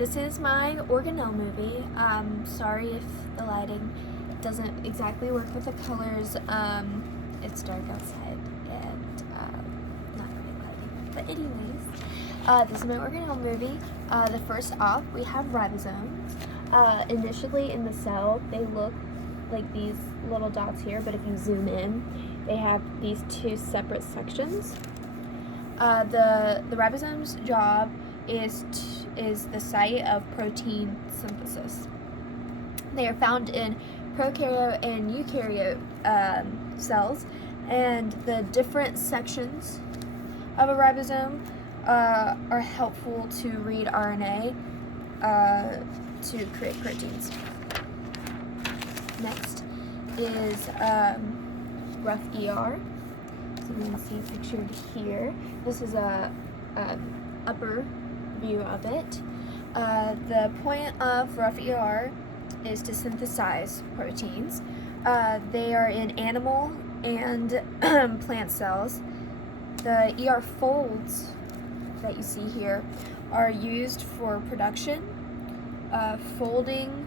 This is my Organelle movie. Sorry if the lighting doesn't exactly work with the colors. It's dark outside and not great lighting. But anyways, this is my Organelle movie. The first off, we have ribosomes. Initially in the cell, they look like these little dots here, but if you zoom in, they have these two separate sections. The ribosome's job is the site of protein synthesis. They are found in prokaryote and eukaryote cells, and the different sections of a ribosome are helpful to read RNA to create proteins. Next is rough ER. So you can see pictured here. This is a upper view of it. The point of rough ER is to synthesize proteins. They are in animal and plant cells. The ER folds that you see here are used for production, folding,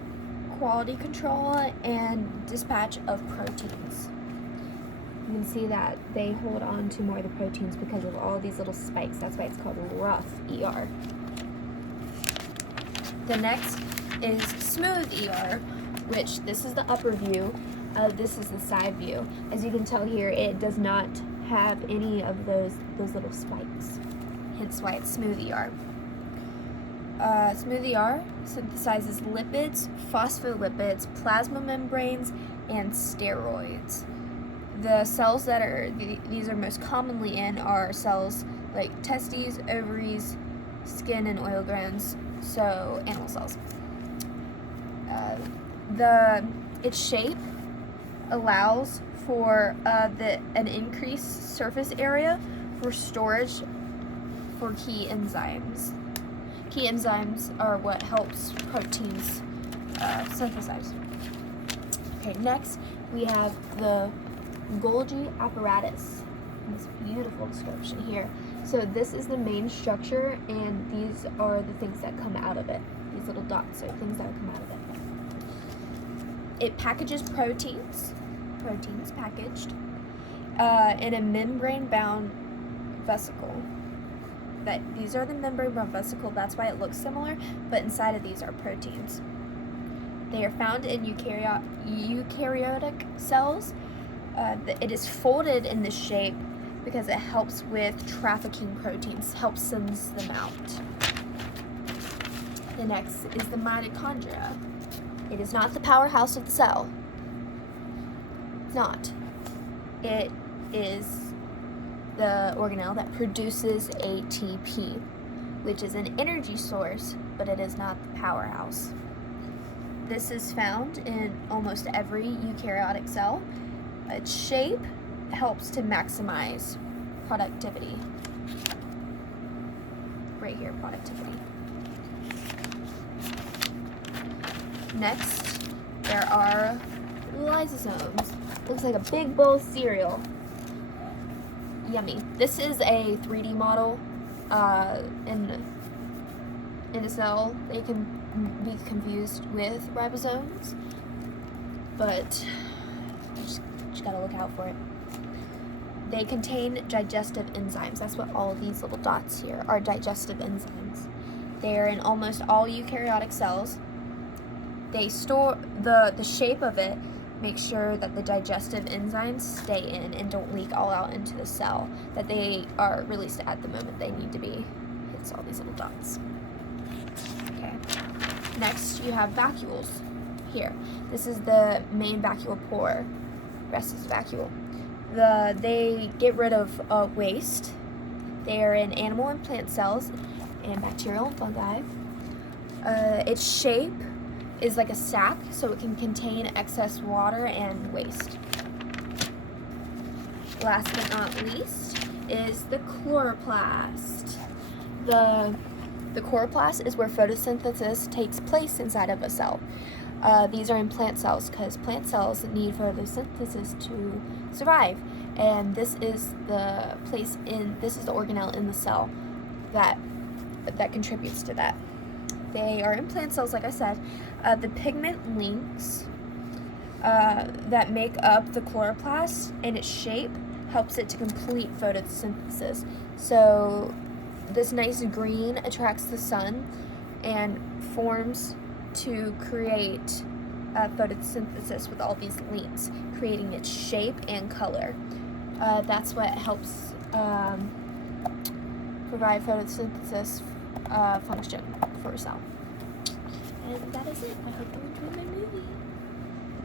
quality control, and dispatch of proteins. You can see that they hold on to more of the proteins because of all these little spikes. That's why it's called rough ER. The next is smooth ER, which this is the upper view. This is the side view. As you can tell here, it does not have any of those little spikes. Hence why it's smooth ER. Smooth ER synthesizes lipids, phospholipids, plasma membranes, and steroids. The cells that these are most commonly in are cells like testes, ovaries, skin, and oil glands, so animal cells. Its shape allows for an increased surface area for storage for key enzymes. Key enzymes are what helps proteins synthesize. Okay, next we have the Golgi apparatus. This beautiful description here. So this is the main structure, and these are the things that come out of it. These little dots are things that come out of it. It packages proteins packaged, in a membrane-bound vesicle. These are the membrane-bound vesicle, that's why it looks similar, but inside of these are proteins. They are found in eukaryotic cells. It is folded in this shape because it helps with trafficking proteins, helps sends them out. The next is the mitochondria. It is not the powerhouse of the cell. It's not. It is the organelle that produces ATP, which is an energy source, but it is not the powerhouse. This is found in almost every eukaryotic cell. Its shape helps to maximize productivity. Right here, productivity. Next, there are lysosomes. Looks like a big bowl of cereal. Yummy. This is a 3D model in a cell. They can be confused with ribosomes, but you just gotta look out for it. They contain digestive enzymes. That's what all these little dots here are, digestive enzymes. They are in almost all eukaryotic cells. They store the shape of it, make sure that the digestive enzymes stay in and don't leak all out into the cell, that they are released at the moment they need to be. It's all these little dots. Okay. Next, you have vacuoles here. This is the main vacuole pore. Rest is vacuole. They get rid of waste. They are in animal and plant cells and bacterial and fungi. Its shape is like a sac, so it can contain excess water and waste. Last but not least is the chloroplast. The chloroplast is where photosynthesis takes place inside of a cell. These are in plant cells because plant cells need photosynthesis to survive, and this is the organelle in the cell that contributes to that. They are in plant cells, like I said. The pigment links that make up the chloroplast and its shape helps it to complete photosynthesis. So this nice green attracts the sun and forms to create photosynthesis with all these links, creating its shape and color. That's what helps provide photosynthesis function for a cell. And that is it. I hope you enjoyed my movie.